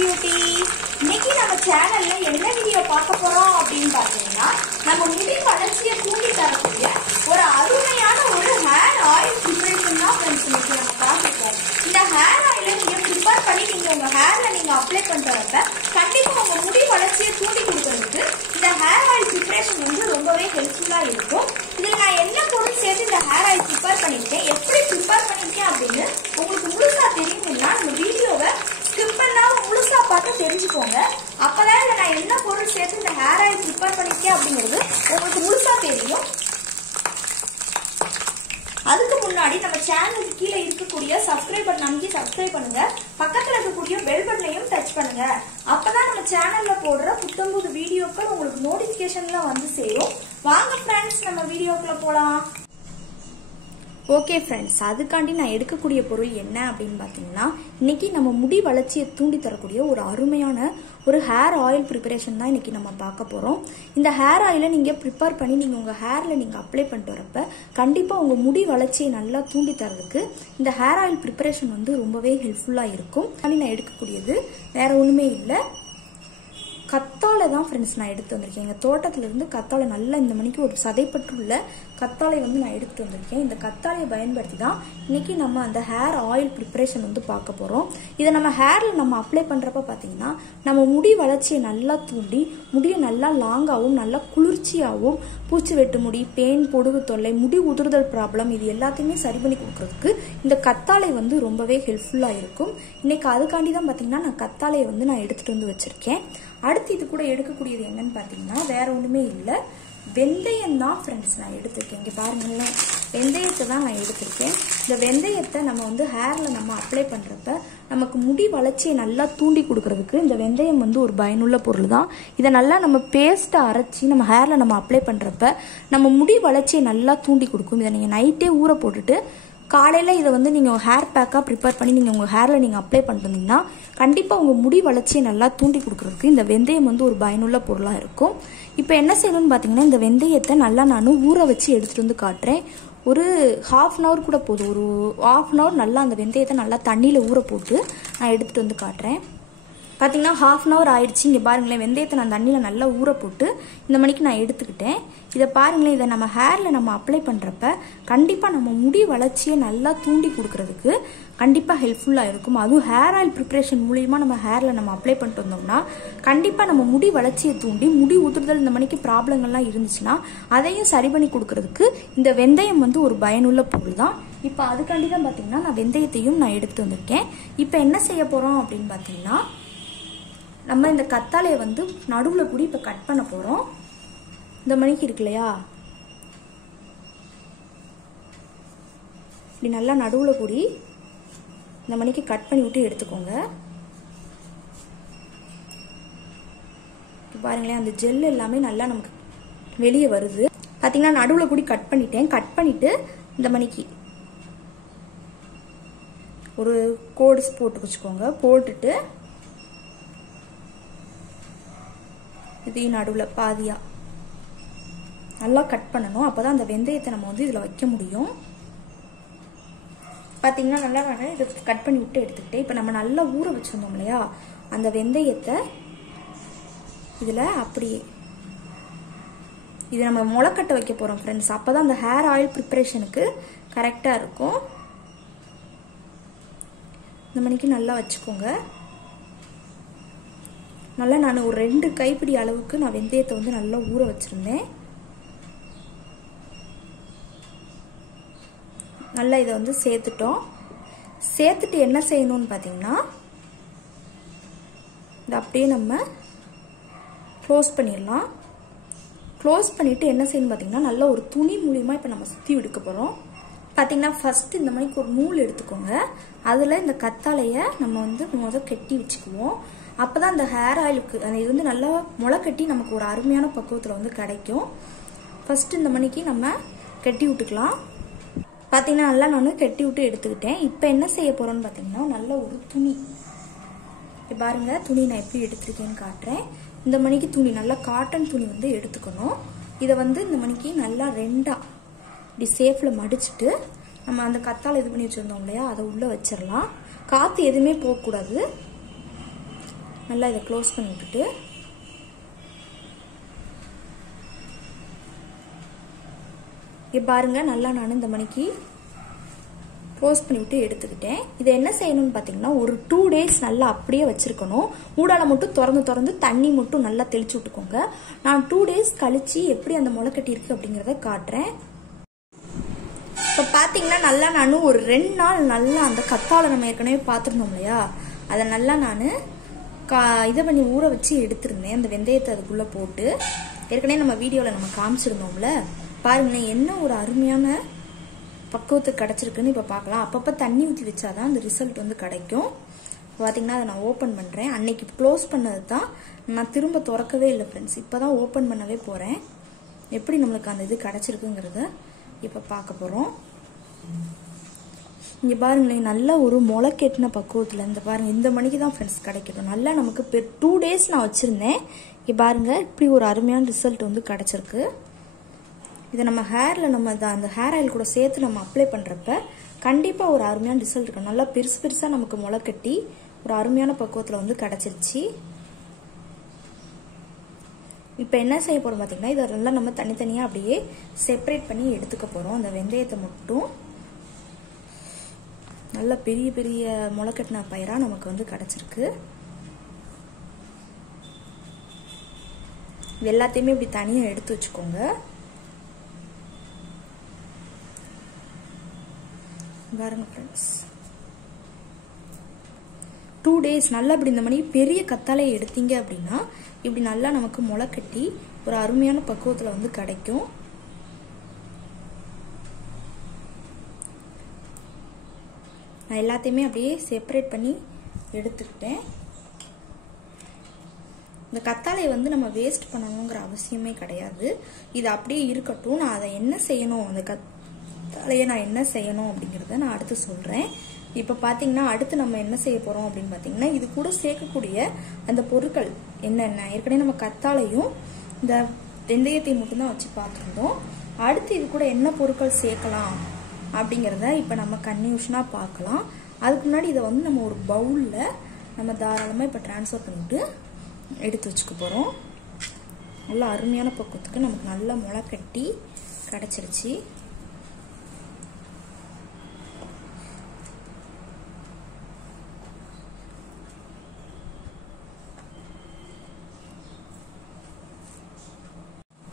Beauty. இன்னைக்கு நம்ம சேனல்ல என்ன வீடியோ பார்க்க போறோம் அப்படின்னு பாத்தீங்கன்னா, நம்ம முடி வளர்ச்சியை தூண்டி தரக்கூடிய ஒரு அருமையான ஒரு ஹேர் ஆயில் ப்ரிப்பரேஷன் தான் ஃப்ரெண்ட்ஸ் இன்னைக்கு நம்ம பார்த்துருக்கோம். இந்த ஹேர் ஆயிலை நீங்க ப்ரிப்பேர் பண்ணி நீங்க உங்க ஹேர்ல நீங்க அப்ளை பண்றப்ப கண்டிப்பா உங்க முடி வளர்ச்சியை தூண்டி கொடுக்கறதுக்கு இந்த ஹேர் ஆயில் ப்ரிப்பரேஷன் வந்து ரொம்பவே ஹெல்ப்ஃபுல்லா இருக்கும். இதுல நான் என்ன பொருள் சேர்த்து இந்த ஹேர் ஆயில் ப்ரிப்பேர் பண்ணிருக்கேன், எப்படி ப்ரிப்பேர் பண்ணிருக்கேன் அப்படின்னு உங்களுக்கு முழுசா தெரியணும்னா நம்ம வீடியோவை ஸ்கிப் பண்ணாம முழுசா பார்த்து தெரிஞ்சுக்கோங்க. அப்பதான் நான் என்ன பொருள் சேர்த்து இந்த ஹேர் ஆயில் ப்ரிப்பேர் பண்ணிருக்கேன் அப்படிங்கிறது உங்களுக்கு முழுசா தெரியும். அதுக்கு முன்னாடி நம்ம சேனலுக்கு கீழே இருக்கக்கூடிய சப்ஸ்கிரைப் பட்டன் அமைக்கி சப்ஸ்கிரைப் பண்ணுங்க. பக்கத்துல இருக்கக்கூடிய பெல் பட்டனையும் டச் பண்ணுங்க. அப்பதான் நம்ம சேனல்ல போடுற புத்தம்புது வீடியோக்கள் உங்களுக்கு நோட்டிபிகேஷன்ல வந்து சேரும். வாங்க ஃப்ரெண்ட்ஸ், நம்ம வீடியோக்குள்ள போலாம். ஓகே ஃப்ரெண்ட்ஸ், அதுக்காண்டி நான் எடுக்கக்கூடிய பொருள் என்ன அப்படின்னு பார்த்தீங்கன்னா, இன்னைக்கு நம்ம முடி வளர்ச்சியை தூண்டி தரக்கூடிய ஒரு அருமையான ஒரு ஹேர் ஆயில் ப்ரிப்பரேஷன் தான் இன்னைக்கு நம்ம பார்க்க போகிறோம். இந்த ஹேர் ஆயிலை நீங்கள் ப்ரிப்பேர் பண்ணி நீங்கள் உங்கள் ஹேரில் நீங்கள் அப்ளை பண்ணிட்டு வரப்ப கண்டிப்பாக உங்கள் முடி வளர்ச்சியை நல்லா தூண்டி தரதுக்கு இந்த ஹேர் ஆயில் ப்ரிப்பரேஷன் வந்து ரொம்பவே ஹெல்ப்ஃபுல்லாக இருக்கும். நான் எடுக்கக்கூடியது வேற ஒன்றுமே இல்லை, கத்தாழை தான் ஃப்ரெண்ட்ஸ் நான் எடுத்து வந்திருக்கேன். எங்கள் தோட்டத்திலிருந்து கத்தாழை நல்லா இந்த மணிக்கு ஒரு சதைப்பற்றுள்ள கத்தாழை வந்து நான் எடுத்து வந்திருக்கேன். இந்த கத்தாழையை பயன்படுத்தி தான் இன்னைக்கு நம்ம அந்த ஹேர் ஆயில் ப்ரிப்பரேஷன் வந்து பார்க்க போகிறோம். இதை நம்ம ஹேரில் நம்ம அப்ளை பண்ணுறப்ப பார்த்தீங்கன்னா நம்ம முடி வளர்ச்சியை நல்லா தூண்டி முடியை நல்லா லாங்காகவும் நல்லா குளிர்ச்சியாகவும் பூச்சி வெட்டு முடி, பேன், பொடுகு தொல்லை, முடி உதிர்தல் ப்ராப்ளம் இது எல்லாத்தையுமே சரி பண்ணி கொடுக்கறதுக்கு இந்த கத்தாழை வந்து ரொம்பவே ஹெல்ப்ஃபுல்லாக இருக்கும். இன்னைக்கு அதுக்காண்டி தான் பார்த்தீங்கன்னா நான் கத்தாழையை வந்து நான் எடுத்துகிட்டு வந்து வச்சுருக்கேன். அடுத்து இது கூட எடுக்கக்கூடியது என்னன்னு பார்த்தீங்கன்னா வேற ஒன்றுமே இல்லை, வெந்தயம் தான் ஃப்ரெண்ட்ஸ் நான் எடுத்திருக்கேன். இங்கே பாருங்களேன், வெந்தயத்தை தான் நான் எடுத்திருக்கேன். இந்த வெந்தயத்தை நம்ம வந்து ஹேரில் நம்ம அப்ளை பண்ணுறப்ப நமக்கு முடி வளர்ச்சியை நல்லா தூண்டி கொடுக்கறதுக்கு இந்த வெந்தயம் வந்து ஒரு பயனுள்ள பொருள் தான். இதை நல்லா நம்ம பேஸ்ட்டை அரைச்சி நம்ம ஹேரில் நம்ம அப்ளை பண்ணுறப்ப நம்ம முடி வளர்ச்சியை நல்லா தூண்டி கொடுக்கும். இதை நீங்கள் நைட்டே ஊற போட்டுட்டு காலையில் இதை வந்து நீங்கள் ஹேர் பேக்காக ப்ரிப்பேர் பண்ணி நீங்கள் உங்கள் ஹேரில் நீங்கள் அப்ளை பண்ணிருந்தீங்கன்னா கண்டிப்பாக உங்கள் முடி வளர்ச்சியை நல்லா தூண்டி கொடுக்குறதுக்கு இந்த வெந்தயம் வந்து ஒரு பயனுள்ள பொருளாக இருக்கும். இப்போ என்ன செய்யணும்னு பார்த்தீங்கன்னா, இந்த வெந்தயத்தை நல்லா நான் ஊற வச்சு எடுத்துகிட்டு வந்து காட்டுறேன். ஒரு ½ அன் ஹவர் கூட போதும். ஒரு ½ அன் ஹவர் நல்லா அந்த வெந்தயத்தை நல்லா தண்ணியில் ஊற போட்டு நான் எடுத்துகிட்டு வந்து காட்டுறேன். பார்த்தீங்கன்னா ½ அன் ஹவர் ஆயிடுச்சு. இங்கே பாருங்களேன், வெந்தயத்தை நான் தண்ணியில் நல்லா ஊற போட்டு இந்த மணிக்கு நான் எடுத்துக்கிட்டேன். இதை பாருங்களேன், இதை நம்ம ஹேரில் நம்ம அப்ளை பண்ணுறப்ப கண்டிப்பாக நம்ம முடி வளர்ச்சியை நல்லா தூண்டி கொடுக்கறதுக்கு கண்டிப்பாக ஹெல்ப்ஃபுல்லாக இருக்கும். அதுவும் ஹேர் ஆயில் ப்ரிப்பரேஷன் மூலியமா நம்ம ஹேரில் நம்ம அப்ளை பண்ணிட்டு வந்தோம்னா கண்டிப்பாக நம்ம முடி வளர்ச்சியை தூண்டி முடி உதிர்தல் இந்த மணிக்கு ப்ராப்ளங்கள்லாம் இருந்துச்சுன்னா அதையும் சரி பண்ணி கொடுக்கறதுக்கு இந்த வெந்தயம் வந்து ஒரு பயனுள்ள பொருள் தான். இப்போ அதுக்காண்டி தான் பார்த்தீங்கன்னா நான் வெந்தயத்தையும் நான் எடுத்து வந்திருக்கேன். இப்போ என்ன செய்ய போகிறோம் அப்படின்னு பார்த்தீங்கன்னா, நம்ம இந்த கத்தாழையை வந்து நடுவில் கூடி இப்போ கட் பண்ண போகிறோம். இந்த மணிக்கு இருக்கு இல்லையா, இப்படி நல்லா நடுவில் கூடி இந்த மணிக்கு கட் பண்ணி விட்டு எடுத்துக்கோங்க. பாருங்களேன், அந்த ஜெல் எல்லாமே நல்லா நமக்கு வெளியே வருது. பார்த்தீங்கன்னா நடுவில் கூடி கட் பண்ணிட்டேன். கட் பண்ணிட்டு இந்த மணிக்கு ஒரு கோடு போட்டு வச்சுக்கோங்க. போட்டுட்டு இதையும் நடுவில் பாதியா நல்லா கட் பண்ணணும். அப்போதான் அந்த வெந்தயத்தை நம்ம வந்து இதில் வைக்க முடியும். பார்த்தீங்கன்னா நல்லா நான் இதை கட் பண்ணி விட்டு எடுத்துக்கிட்டேன். இப்போ நம்ம நல்லா ஊற வச்சுருந்தோம் இல்லையா, அந்த வெந்தயத்தை இதில் அப்படியே இதை நம்ம முளைக்கட்ட வைக்க போகிறோம் ஃப்ரெண்ட்ஸ். அப்போ தான் அந்த ஹேர் ஆயில் ப்ரிப்பரேஷனுக்கு கரெக்டாக இருக்கும். இந்த மணிக்கு நல்லா வச்சுக்கோங்க. நல்லா நான் ஒரு 2 கைப்பிடி அளவுக்கு நான் வெந்தயத்தை வந்து நல்லா ஊற வச்சுருந்தேன். நல்லா இதை வந்து சேர்த்துட்டோம். சேர்த்துட்டு என்ன செய்யணும்னு பார்த்தீங்கன்னா, இதை அப்படியே நம்ம க்ளோஸ் பண்ணிடலாம். க்ளோஸ் பண்ணிவிட்டு என்ன செய்யணும்னு பார்த்தீங்கன்னா, நல்லா ஒரு துணி மூலியமாக இப்போ நம்ம சுற்றி எடுக்க போகிறோம். பார்த்தீங்கன்னா ஃபஸ்ட்டு இந்த மணிக்கு ஒரு நூல் எடுத்துக்கோங்க. அதில் இந்த கத்தாழையை நம்ம வந்து முதல் கட்டி வச்சுக்குவோம். அப்போ தான் அந்த ஹேர் ஆயிலுக்கு அது வந்து நல்லா முளை கட்டி நமக்கு ஒரு அருமையான பக்குவத்தில் வந்து கிடைக்கும். ஃபஸ்ட்டு இந்த மணிக்கு நம்ம கட்டி விட்டுக்கலாம். பார்த்தீங்கன்னா நல்லா நான் கட்டி விட்டு எடுத்துக்கிட்டேன். இப்போ என்ன செய்ய போகிறோன்னு பார்த்தீங்கன்னா, நல்ல ஒரு துணி பாருங்க, துணி நான் எப்படி எடுத்துருக்கேன்னு காட்டுறேன். இந்த மணிக்கு துணி நல்லா காட்டன் துணி வந்து எடுத்துக்கணும். இதை வந்து இந்த மணிக்கு நல்லா 2ஆ இப்படி சேஃபில் மடிச்சுட்டு நம்ம அந்த கத்தாழை இது பண்ணி வச்சுருந்தோம் இல்லையா, அதை உள்ளே வச்சிடலாம். காற்று எதுவுமே போகக்கூடாது. நல்லா இதை க்ளோஸ் பண்ணி விட்டுட்டு இங்கே பாருங்க நல்லா நான் இந்த மணிக்கு க்ளோஸ் பண்ணிவிட்டு எடுத்துக்கிட்டேன். இதை என்ன செய்யணும்னு பார்த்தீங்கன்னா ஒரு 2 days நல்லா அப்படியே வச்சிருக்கணும். ஊடால மட்டும் திறந்து தண்ணி மட்டும் நல்லா தெளிச்சு விட்டுக்கோங்க. நான் 2 days கழிச்சு எப்படி அந்த முளை கட்டி இருக்கு அப்படிங்கிறத காட்டுறேன். இப்போ பார்த்தீங்கன்னா நல்லா நான் ஒரு 2 நாள் நல்லா அந்த கத்தாழை நம்ம ஏற்கனவே பார்த்துருந்தோம் இல்லையா, அதை நல்லா நான் இதை பண்ணி ஊற வச்சு எடுத்திருந்தேன். அந்த வெந்தயத்தை அதுக்குள்ளே போட்டு ஏற்கனவே நம்ம வீடியோவில் நம்ம காமிச்சிருந்தோம்ல. பாருங்களேன் என்ன ஒரு அருமையான பக்குவத்துக்கு கிடச்சிருக்குன்னு இப்போ பார்க்கலாம். அப்பப்போ தண்ணி ஊற்றி வச்சாதான் அந்த ரிசல்ட் வந்து கிடைக்கும். பார்த்தீங்கன்னா அதை நான் ஓப்பன் பண்ணுறேன். அன்னைக்கு க்ளோஸ் பண்ணது தான் நான் திரும்ப திறக்கவே இல்லை ஃப்ரெண்ட்ஸ். இப்போ தான் ஓப்பன் பண்ணவே போகிறேன். எப்படி நம்மளுக்கு அந்த இது கிடச்சிருக்குங்கிறத இப்போ பார்க்க போகிறோம். இங்கே பாருங்களேன் நல்ல ஒரு முளை கெட்டின பக்குவத்தில் இந்த பாருங்கள் இந்த மணிக்கு தான் ஃப்ரெண்ட்ஸ் கிடைக்கணும். நல்லா நமக்கு 2 days நான் வச்சுருந்தேன். இங்கே பாருங்கள் இப்படி ஒரு அருமையான ரிசல்ட் வந்து கிடச்சிருக்கு. இதை நம்ம ஹேரில் நம்ம அந்த ஹேர் ஆயில் கூட சேர்த்து நம்ம அப்ளை பண்ணுறப்ப கண்டிப்பாக ஒரு அருமையான ரிசல்ட் இருக்கும். நல்லா பெருசாக நமக்கு முளை கட்டி ஒரு அருமையான பக்குவத்தில் வந்து கிடச்சிருச்சு. இப்போ என்ன செய்ய போகிறோம் பார்த்தீங்கன்னா இதை நல்லா நம்ம தனித்தனியாக அப்படியே செப்பரேட் பண்ணி எடுத்துக்க போகிறோம். அந்த வெந்தயத்தை மட்டும் நல்ல பெரிய பெரிய முளை கட்டின பயிராக நமக்கு வந்து கிடச்சிருக்கு. இது எல்லாத்தையுமே இப்படி தனியாக எடுத்து வச்சுக்கோங்க. பாருங்க ஃப்ரெண்ட்ஸ் 2 days நல்லா இப்படி இந்த மணிக்கு பெரிய கத்தாழையை எடுத்தீங்க அப்படின்னா இப்படி நல்லா நமக்கு முளை கட்டி ஒரு அருமையான பக்குவத்தில் வந்து கிடைக்கும். நான் எல்லாத்தையுமே அப்படியே செப்பரேட் பண்ணி எடுத்துக்கிட்டேன். இந்த கத்தாழையை வந்து நம்ம வேஸ்ட் பண்ணணுங்கிற அவசியமே கிடையாது. இது அப்படியே இருக்கட்டும். நான் அதை என்ன செய்யணும் அந்த கத்தாழையை நான் என்ன செய்யணும் அப்படிங்கிறத நான் அடுத்து சொல்கிறேன். இப்போ பார்த்தீங்கன்னா அடுத்து நம்ம என்ன செய்ய போகிறோம் அப்படின்னு பார்த்தீங்கன்னா இது கூட சேர்க்கக்கூடிய அந்த பொருட்கள் என்னென்ன ஏற்கனவே நம்ம கத்தாழையும் இந்த வெந்தயத்தையும் மட்டும்தான் வச்சு பார்த்துருந்தோம். அடுத்து இது கூட என்ன பொருட்கள் சேர்க்கலாம் அப்படிங்கிறத இப்போ நம்ம கன்ஃபியூஷனாக பார்க்கலாம். அதுக்கு முன்னாடி இதை வந்து நம்ம ஒரு பவுலில் நம்ம தாராளமாக இப்போ ட்ரான்ஸ்ஃபர் பண்ணிவிட்டு எடுத்து வச்சுக்க போகிறோம். நல்லா அருமையான பக்குவத்துக்கு நமக்கு நல்லா முளை கட்டி கிடச்சிருச்சு.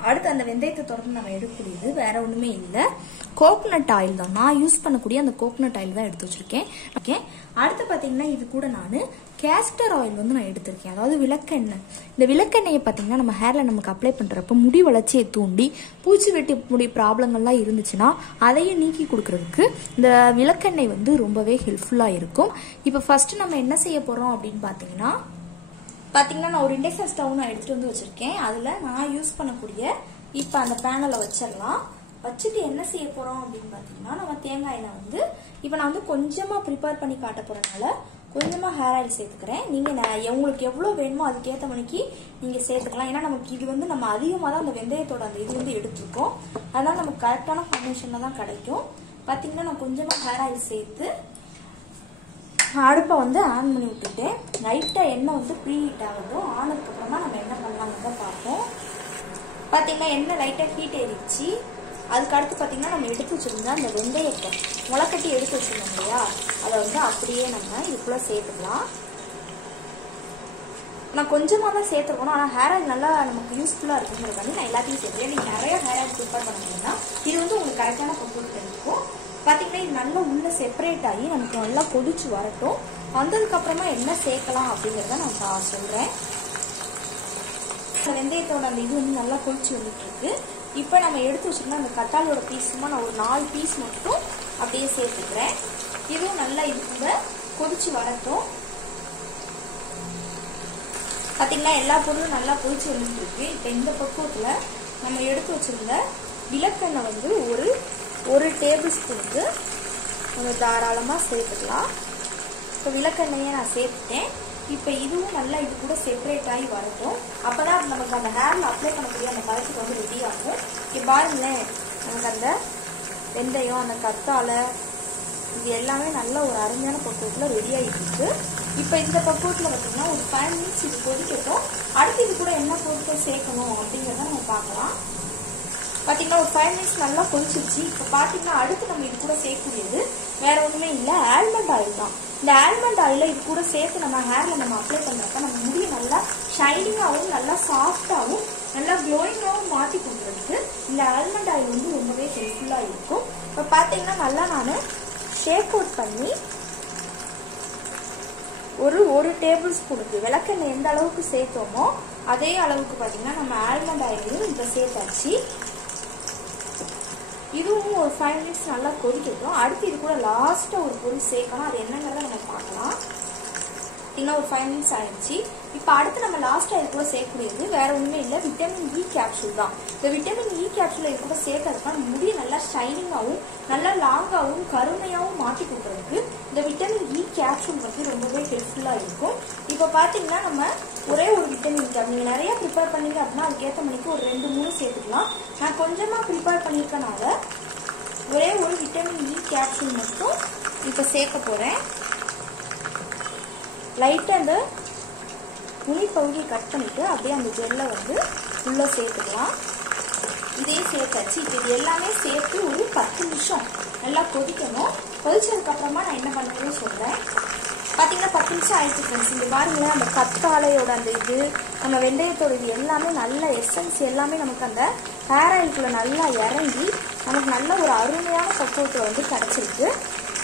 அடுத்து அந்த வெந்தயத்தை தொடர்ந்து நம்ம எடுக்கக்கூடியது வேற ஒண்ணுமே இல்லை, கோகனட் ஆயில் தான். நான் யூஸ் பண்ணக்கூடிய அந்த கோகனட் ஆயில் தான் எடுத்து வச்சிருக்கேன். ஓகே, அடுத்து பாத்தீங்கன்னா இது கூட நான் கேஸ்டர் ஆயில் வந்து நான் எடுத்திருக்கேன், அதாவது விளக்கெண்ணெய். இந்த விளக்கெண்ணெயை பார்த்தீங்கன்னா நம்ம ஹேர்ல நமக்கு அப்ளை பண்றப்ப முடி வளர்ச்சியை தூண்டி பூச்சி வெட்டி முடி ப்ராப்ளங்கள்லாம் இருந்துச்சுன்னா அதையும் நீக்கி கொடுக்கறதுக்கு இந்த விளக்கெண்ணெய் வந்து ரொம்பவே ஹெல்ப்ஃபுல்லா இருக்கும். இப்போ ஃபர்ஸ்ட் நம்ம என்ன செய்ய போறோம் அப்படின்னு பாத்தீங்கன்னா நான் ஒரு இண்டக்ஷன் ஸ்டவ் நான் எடுத்துட்டு வந்து வச்சிருக்கேன். அதுல நான் யூஸ் பண்ணக்கூடிய இப்ப அந்த பேனலை வச்சிடலாம். வச்சுட்டு என்ன செய்ய போறோம் அப்படின்னு பாத்தீங்கன்னா நம்ம தேங்காய் எண்ணெய் வந்து இப்ப நான் வந்து கொஞ்சமா ப்ரிப்பேர் பண்ணி காட்ட போறதுனால கொஞ்சமா ஹேர் ஆயில் சேர்த்துக்கிறேன். நீங்க உங்களுக்கு எவ்வளவு வேணுமோ அதுக்கேற்ற மணிக்கு நீங்க சேர்த்துக்கலாம். ஏன்னா நமக்கு இது வந்து நம்ம அதிகமா தான் அந்த வெந்தயத்தோட அந்த இது வந்து எடுத்துருக்கோம். அதனால நமக்கு கரெக்டான காம்பினேஷன்ல தான் கிடைக்கும். பாத்தீங்கன்னா நான் கொஞ்சமா ஹேர் ஆயில் சேர்த்து அடுப்பை வந்து ஆன் பண்ணி விட்டுட்டேன். லைட்டா எண்ணெய் வந்து ப்ரீ ஹீட் ஆகட்டும். ஆனதுக்கு அப்புறமா நம்ம என்ன பண்ணலாம்னு பார்ப்போம். பாத்தீங்கன்னா எண்ணெய் லைட்டா ஹீட் ஏறிடுச்சு. அதுக்கு அடுத்து பாத்தீங்கன்னா நம்ம எடுத்து வச்சிருந்தோம் அந்த வெந்தயத்தை முளைக்கட்டி எடுத்து வச்சிருந்தோம் இல்லையா, அதை வந்து அப்படியே நம்ம இதுக்குள்ள சேர்த்துக்கலாம். நான் கொஞ்சமா தான் சேர்த்துருக்கணும், ஆனா ஹேர் ஆயில் நல்லா நமக்கு யூஸ்ஃபுல்லா இருக்குங்கிறதுக்காண்டி நான் எல்லாத்தையும் சேர்த்துக்கிறேன். நீங்க நிறைய ஹேர் ஆயில் ப்ரிப்பேர் பண்ணீங்கன்னா இது வந்து உங்களுக்கு கரெக்டான பொருள் கிடைக்கும். பாத்தீங்கன்னா இது நல்லா உள்ள செப்பரேட் ஆகி நமக்கு நல்லா கொதிச்சு வரட்டும். வந்ததுக்கு அப்புறமா என்ன சேர்க்கலாம் அப்படிங்கறத நான் சொல்றேன். வெந்தயத்தோட அந்த இது வந்து நல்லா கொதிச்சு வந்துட்டு இருக்கு. இப்ப நம்ம எடுத்து வச்சிருந்தா அந்த கத்தாழையோட பீஸுமா நான் ஒரு 4 பீஸ் மட்டும் அப்படியே சேர்த்துக்கிறேன். இதுவும் நல்லா இது கூட கொதிச்சு வரட்டும். பாத்தீங்கன்னா எல்லா பொருளும் நல்லா கொதிச்சு வந்துட்டு இருக்கு. இப்ப இந்த பக்குவத்துல நம்ம எடுத்து வச்சிருந்த விளக்கெண்ணெய் வந்து ஒரு டேபிள் ஸ்பூனுக்கு நம்ம தாராளமா சேர்த்துக்கலாம். இப்போ விளக்கெண்ணெயை நான் சேர்த்துட்டேன். இப்போ இதுவும் நல்லா இது கூட செப்பரேட் ஆகி வரட்டும். அப்பதான் நமக்கு அந்த ஹேர்ல அப்ளை பண்ணக்கூடிய அந்த பழத்துக்கு வந்து ரெடி ஆகும். இப்போ பாருங்களேன், நமக்கு அந்த வெந்தயம், அந்த கத்தாழை, இது எல்லாமே நல்ல ஒரு அருமையான பக்குவத்தில் ரெடி ஆகிட்டு இருக்கு. இப்போ இந்த பக்குவத்தில் பார்த்தீங்கன்னா ஒரு 5 மினிட்ஸ் இது கொதிக்கட்டும். அடுத்து இது கூட என்ன பொருட்கள் சேர்க்கணும் அப்படிங்கிறத நம்ம பார்க்கலாம். பார்த்தீங்கன்னா ஒரு 5 மினிட்ஸ் நல்லா கொதிச்சிருச்சு. இப்போ பார்த்தீங்கன்னா அடுத்து நம்ம இது கூட சேர்க்கக்கூடியது வேற ஒன்றுமே இல்லை, ஆல்மண்ட் ஆயில் தான். இந்த ஆல்மண்ட் ஆயிலை இது கூட சேர்த்து நம்ம ஹேரில் நம்ம அப்ளை பண்ணுறப்ப நம்ம முடிய நல்லா ஷைனிங்காகவும் நல்லா சாஃப்டாகவும் நல்லா க்ளோயிங்காகவும் மாற்றி கொடுக்குறதுக்கு இந்த ஆல்மண்ட் ஆயில் வந்து ரொம்பவே ஹெல்ப்ஃபுல்லாக இருக்கும். இப்போ பார்த்தீங்கன்னா நல்லா நான் ஷேக் அவுட் பண்ணி ஒரு டேபிள் ஸ்பூனுக்கு விளக்கெண்ணெய் எந்த அளவுக்கு சேர்த்தோமோ அதே அளவுக்கு பார்த்தீங்கன்னா நம்ம ஆல்மண்ட் ஆயிலையும் இப்போ சேர்த்தாச்சு. இதுவும் ஒரு 5 மினிட்ஸ் நல்லா கொதிக்கட்டும். அடுத்து இது கூட லாஸ்ட்டாக ஒரு பொருள் சேர்க்கணும், அது என்னங்கிறத நம்ம பார்க்கலாம். இன்னும் ஒரு 5 மினிட்ஸ் ஆயிடுச்சு. இப்போ அடுத்து நம்ம லாஸ்ட்டாக இது கூட சேர்க்கக்கூடியது வேற ஒன்றுமே இல்லை, விட்டமின் இ கேப்சூல் தான். இந்த விட்டமின் இ கேப்சூலை இது கூட சேர்க்கறதுக்கு நம்ம முடிய நல்லா ஷைனிங்காகவும் நல்லா லாங்காகவும் கருமையாகவும் மாற்றி கொடுக்குறதுக்கு இந்த விட்டமின் இ கேப்சூல் வந்து ரொம்பவே ஹெல்ப்ஃபுல்லாக இருக்கும். இப்போ பார்த்தீங்கன்னா நம்ம ஒரே ஒரு விட்டமின் கேப் நீங்கள் நிறைய ப்ரிப்பேர் பண்ணீங்க அப்படின்னா அதுக்கேற்ற மணிக்கு ஒரு 2-3 சேர்த்துக்கலாம். நான் கொஞ்சமாக ப்ரிப்பேர் பண்ணியிருக்கனால ஒரே ஒரு விட்டமின் இ கேப்சூல் மட்டும் இப்போ சேர்க்க போகிறேன். லைட்டாக அந்த நுனி பகுதியை கட் பண்ணிவிட்டு அப்படியே அந்த ஜெல்லை வந்து உள்ளே சேர்த்துக்கலாம். இதையும் சேர்த்தாச்சு. இப்போ இது எல்லாமே சேர்த்து ஒரு 10 நிமிஷம் நல்லா கொதிக்கணும். கொதிச்சதுக்கப்புறமா நான் என்ன பண்ணுறேன்னு சொல்கிறேன். பார்த்தீங்கன்னா 10 நிமிஷம் ஆயிடுச்சு ஃப்ரெண்ட்ஸ். இந்த பாருங்களேன், அந்த கத்தாழையோட அந்த இது நம்ம வெந்தயத்தோட இது எல்லாமே நல்ல எசன்ஸ் எல்லாமே நமக்கு அந்த ஹேர் ஆயிலுக்குள்ளே நல்லா இறங்கி நமக்கு நல்ல ஒரு அருமையான பக்குவத்தில் வந்து கிடச்சிருக்கு.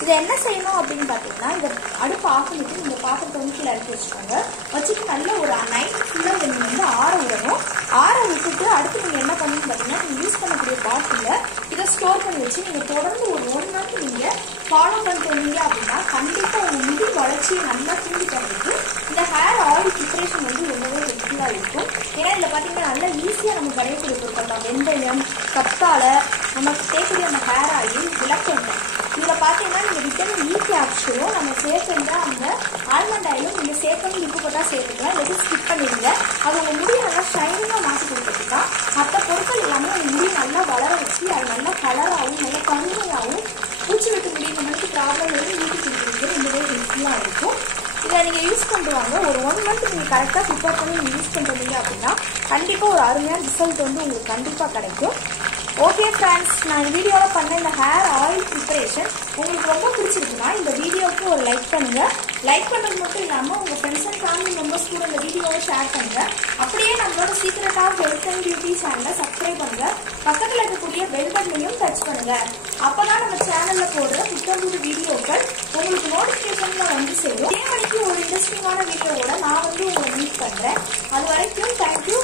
இதை என்ன செய்யணும் அப்படின்னு பார்த்தீங்கன்னா, இதை அடுப்பு ஆஃப் பண்ணிட்டு இந்த பாத்திரத்தை வந்து கீழே இறக்கி வச்சுக்கோங்க. வச்சுட்டு நல்ல ஒரு நைட் ஃபுல்லாக இதை நீங்கள் வந்து ஆற விடணும். ஆற விட்டுட்டு அடுத்து நீங்கள் என்ன பண்ணணும்னு பார்த்தீங்கன்னா, நீங்கள் யூஸ் பண்ணக்கூடிய பாட்டிலில் இதை ஸ்டோர் பண்ணி வச்சு நீங்கள் தொடர்ந்து ஒரு 1 மந்த் நீங்கள் ஃபாலோ பண்ணிட்டு வந்தீங்க அப்படின்னா கண்டிப்பாக உங்கள் முடி வளர்ச்சியை நல்லா தூண்டி தரதுக்கு இந்த ஹேர் ஆயில் ப்ரிப்பரேஷன் வந்து ரொம்பவே ஹெல்ப்ஃபுல்லாக இருக்கும். ஏன்னா இதில் பார்த்தீங்கன்னா நல்லா ஈஸியாக நம்ம கிடைக்கக்கூடிய பொருட்கள் தான். வெந்தயம், கத்தாழை, நம்ம சேர்க்கக்கூடிய அந்த ஹேர் ஆயில், விளக்கெண்ணெய். இதில் பார்த்தீங்கன்னா நீங்கள் விட்டமின் இ கேப்சூலும் நம்ம சேர்த்துருந்தா அந்த ஆல்மண்ட் ஆயிலும் நீங்கள் சேர்க்கணும் விருப்பப்பட்டால் சேர்த்துக்கலாம், இல்லை ஸ்கிப் பண்ணிடுங்க. அது உங்கள் முடியை நல்லா ஷைனிங்காக மாற்றி கொடுத்துட்டு தான் மற்ற பொருட்கள் எல்லாமே உங்கள் முடியை நல்லா வளர வச்சு அது நல்லா கலராகவும் நல்லா கருமையாகவும் பூச்சி வெட்டு முடி இந்த மாதிரி ப்ராப்ளம் வந்து வீட்டு கொடுக்குறது ரொம்பவே ஹெல்ப்ஃபுல்லாக இருக்கும். இதை நீங்கள் யூஸ் பண்ணுவாங்க ஒரு 1 மந்த் நீங்கள் கரெக்டாக ப்ரிப்பேர் பண்ணி நீங்கள் யூஸ் பண்ணுறீங்க அப்படின்னா கண்டிப்பாக ஒரு அருமையான ரிசல்ட் வந்து உங்களுக்கு கண்டிப்பாக கிடைக்கும். ஓகே ஃப்ரெண்ட்ஸ், நான் இந்த வீடியோவில் பண்ண இந்த ஹேர் ஆயில் ப்ரிப்பரேஷன் உங்களுக்கு ரொம்ப பிடிச்சிருக்குன்னா இந்த வீடியோவுக்கு ஒரு லைக் பண்ணுங்கள். லைக் பண்ணுறது மட்டும் இல்லாமல் உங்கள் ஃப்ரெண்ட்ஸ் அண்ட் ஃபேமிலி மெம்பர்ஸ் கூட இந்த வீடியோவை ஷேர் பண்ணுங்கள். அப்படியே நம்மளோட secret of health and beauty சேனலை சப்ஸ்கிரைப் பண்ணுங்கள். பக்கத்தில் இருக்கக்கூடிய பெல் பட்டனையும் டச் பண்ணுங்கள். அப்போ தான் நம்ம சேனலில் போடுற புத்தம்புது வீடியோக்கள் உங்களுக்கு நோட்டிஃபிகேஷனில் வந்து சேரும். இதே மணிக்கு ஒரு இன்ட்ரெஸ்டிங்கான வீடியோவோட நான் வந்து உங்களை மீட் பண்ணுறேன். அது வரைக்கும் தேங்க்யூ.